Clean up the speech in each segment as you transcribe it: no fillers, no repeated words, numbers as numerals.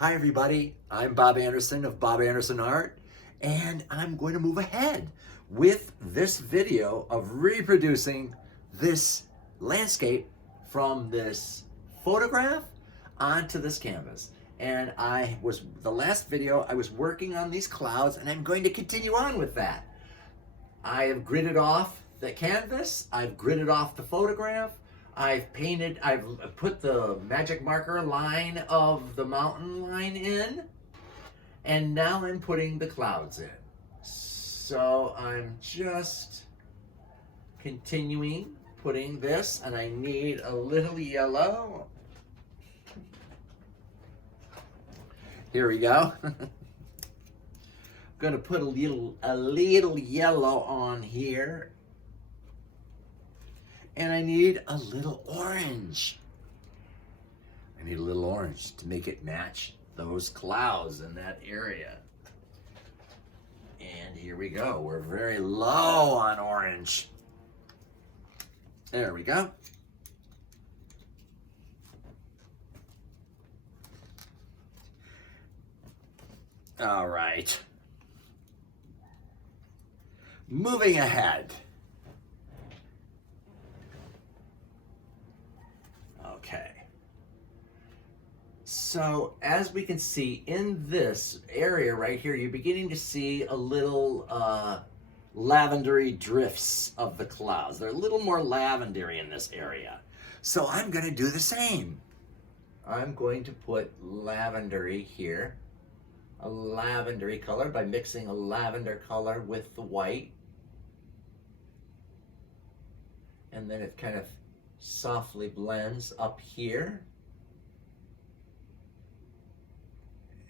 Hi everybody, I'm Bob Anderson of Bob Anderson Art, and I'm going to move ahead with this video of reproducing this landscape from this photograph onto this canvas. And the last video, I was working on these clouds, and I'm going to continue on with that. I have gridded off the canvas, I've gridded off the photograph, I've put the magic marker line of the mountain line in, and now I'm putting the clouds in. So I'm just continuing putting this, and I need a little yellow. Here we go. Going to put a little yellow on here. And I need a little orange. I need a little orange to make it match those clouds in that area. And here we go. We're very low on orange. There we go. All right. Moving ahead. Okay. So as we can see in this area right here, you're beginning to see a little lavendery drifts of the clouds. They're a little more lavendery in this area. So I'm going to do the same. I'm going to put lavendery here, a lavendery color by mixing a lavender color with the white. And then it kind of softly blends up here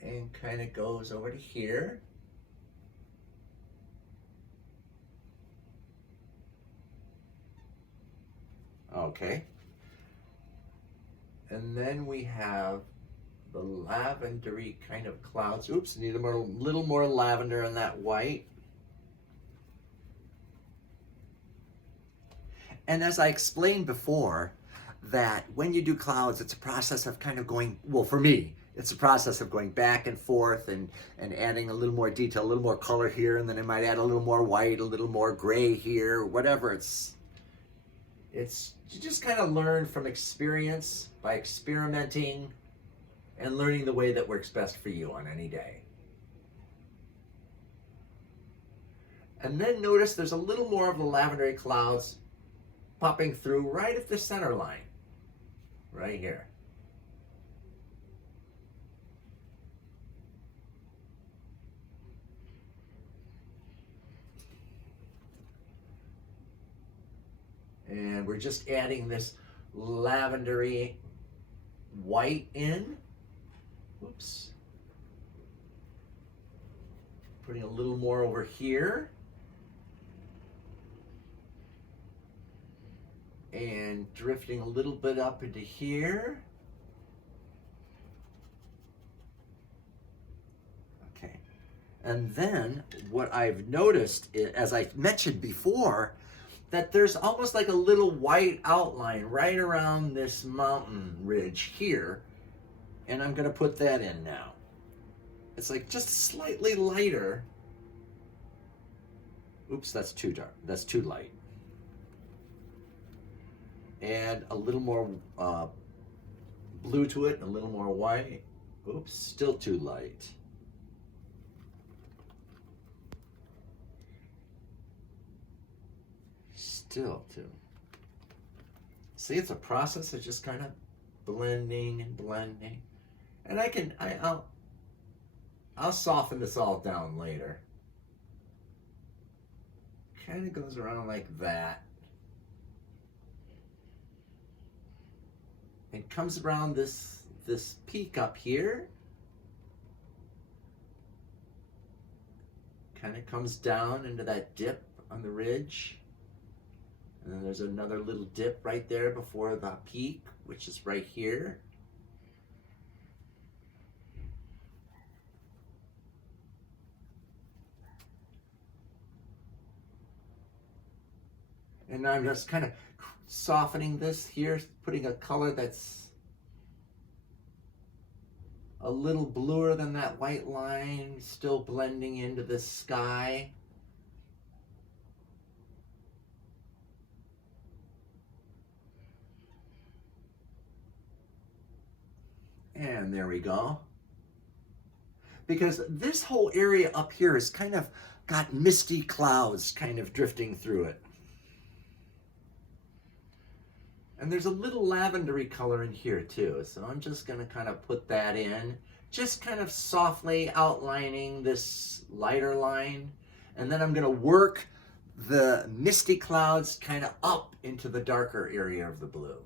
and kind of goes over to here. Okay. And then we have the lavendery kind of clouds. Oops, need a little more lavender in that white. And as I explained before, that when you do clouds, it's a process of kind of going, well, for me, it's a process of going back and forth and adding a little more detail, a little more color here, and then I might add a little more white, a little more gray here, whatever. It's you just kind of learn from experience by experimenting and learning the way that works best for you on any day. And then notice there's a little more of the lavendery clouds popping through right at the center line, right here. And we're just adding this lavendery white in. Oops. Putting a little more over here. And drifting a little bit up into here. Okay. And then what I've noticed, as I mentioned before, that there's almost like a little white outline right around this mountain ridge here. And I'm going to put that in now. It's like just slightly lighter. Oops, that's too dark. That's too light. And a little more blue to it, a little more white. Oops, still too light. Still too. See, it's a process of just kind of blending and blending. And I'll soften this all down later. Kind of goes around like that. It comes around this peak up here. Kind of comes down into that dip on the ridge. And then there's another little dip right there before the peak, which is right here. And I'm just kind of softening this here, putting a color that's a little bluer than that white line, still blending into the sky. And there we go. Because this whole area up here is kind of got misty clouds kind of drifting through it. And there's a little lavendery color in here too. So I'm just gonna kind of put that in, just kind of softly outlining this lighter line. And then I'm gonna work the misty clouds kind of up into the darker area of the blue.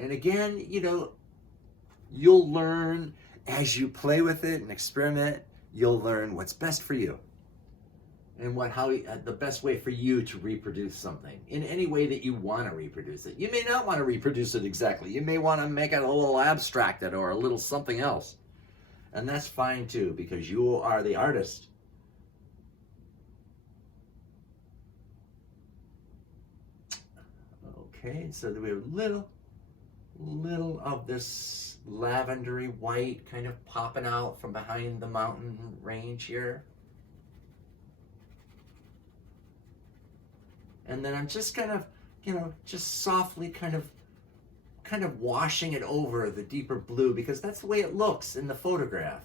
And again, you know, you'll learn as you play with it and experiment, you'll learn what's best for you. And the best way for you to reproduce something in any way that you want to reproduce it. You may not want to reproduce it exactly. You may want to make it a little abstracted or a little something else. And that's fine too, because you are the artist. Okay, so we have little of this lavendery white kind of popping out from behind the mountain range here. And then I'm just kind of, you know, just softly kind of washing it over the deeper blue, because that's the way it looks in the photograph.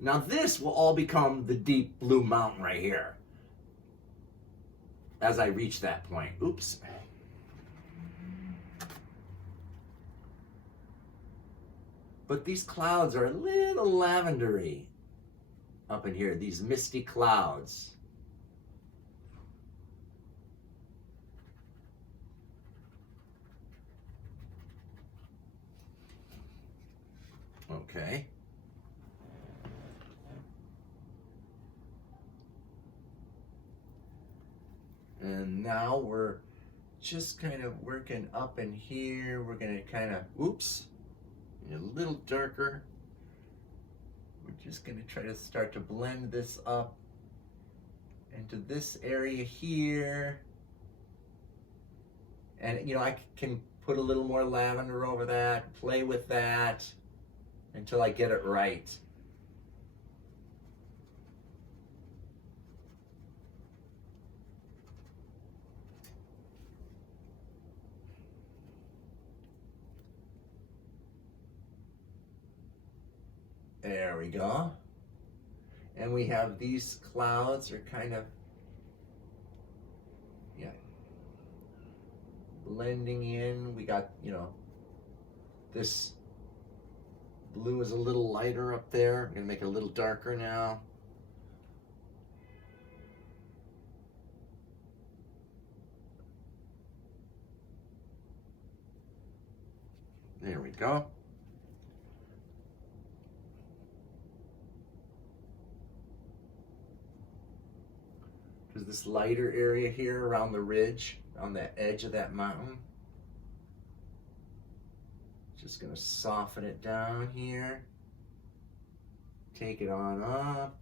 Now this will all become the deep blue mountain right here as I reach that point. Oops. But these clouds are a little lavendery up in here, these misty clouds. Okay. And now we're just kind of working up in here. We're going to kind of, oops, a little darker. We're just going to try to start to blend this up into this area here. And, you know, I can put a little more lavender over that, play with that until I get it right. There we go. And we have these clouds are kind of, yeah, blending in. We got, you know, this blue is a little lighter up there. I'm gonna make it a little darker now. There we go. There's this lighter area here around the ridge, on the edge of that mountain. Just gonna soften it down here. Take it on up.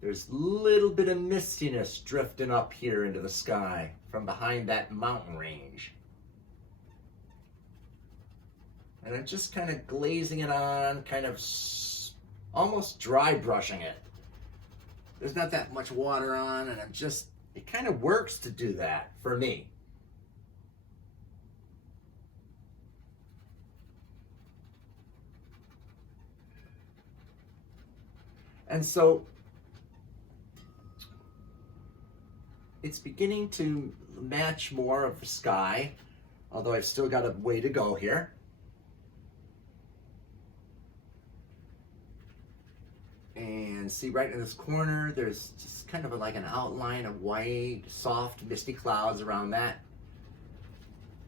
There's a little bit of mistiness drifting up here into the sky from behind that mountain range. And I'm just kind of glazing it on, kind of almost dry brushing it. There's not that much water on, and it kind of works to do that for me. And so it's beginning to match more of the sky, although I've still got a way to go here. And see right in this corner, there's just kind of like an outline of white, soft, misty clouds around that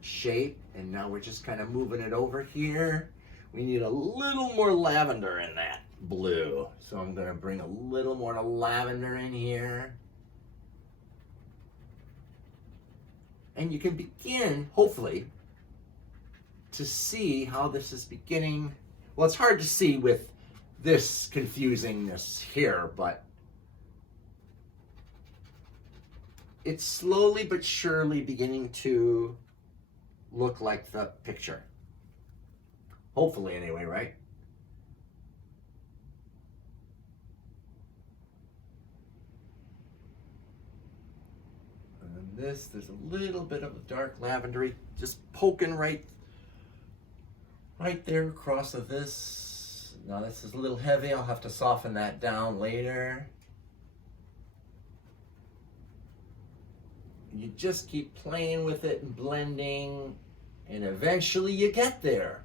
shape. And now we're just kind of moving it over here. We need a little more lavender in that blue. So I'm going to bring a little more lavender in here. And you can begin, hopefully, to see how this is beginning. Well, it's hard to see with this confusingness here, but it's slowly but surely beginning to look like the picture. Hopefully anyway, right? And then this, there's a little bit of a dark lavendery just poking right there across of this. Now this is a little heavy. I'll have to soften that down later. You just keep playing with it and blending, and eventually you get there.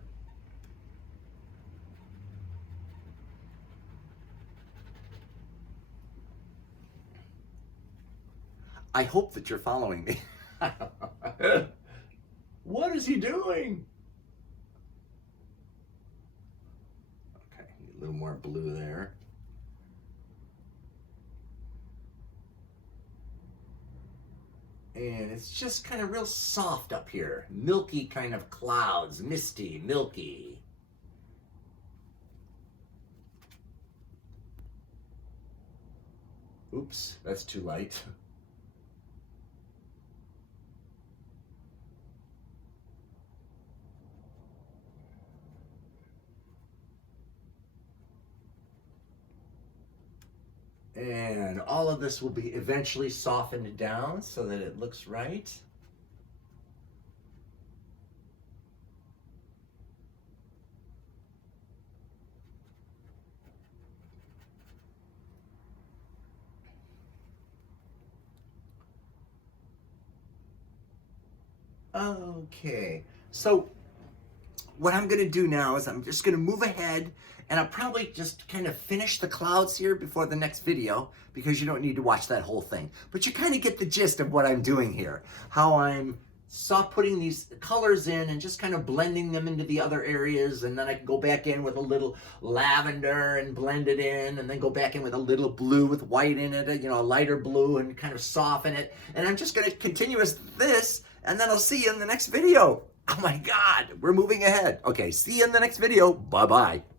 I hope that you're following me. What is he doing? Okay, a little more blue there. And it's just kind of real soft up here. Milky kind of clouds, misty, milky. Oops, that's too light. And all of this will be eventually softened down so that it looks right. Okay, so what I'm gonna do now is I'm just gonna move ahead, and I'll probably just kind of finish the clouds here before the next video, because you don't need to watch that whole thing. But you kind of get the gist of what I'm doing here. How I'm putting these colors in and just kind of blending them into the other areas, and then I can go back in with a little lavender and blend it in, and then go back in with a little blue with white in it, you know, a lighter blue, and kind of soften it. And I'm just gonna continue as this, and then I'll see you in the next video. Oh my God, we're moving ahead. Okay, see you in the next video. Bye-bye.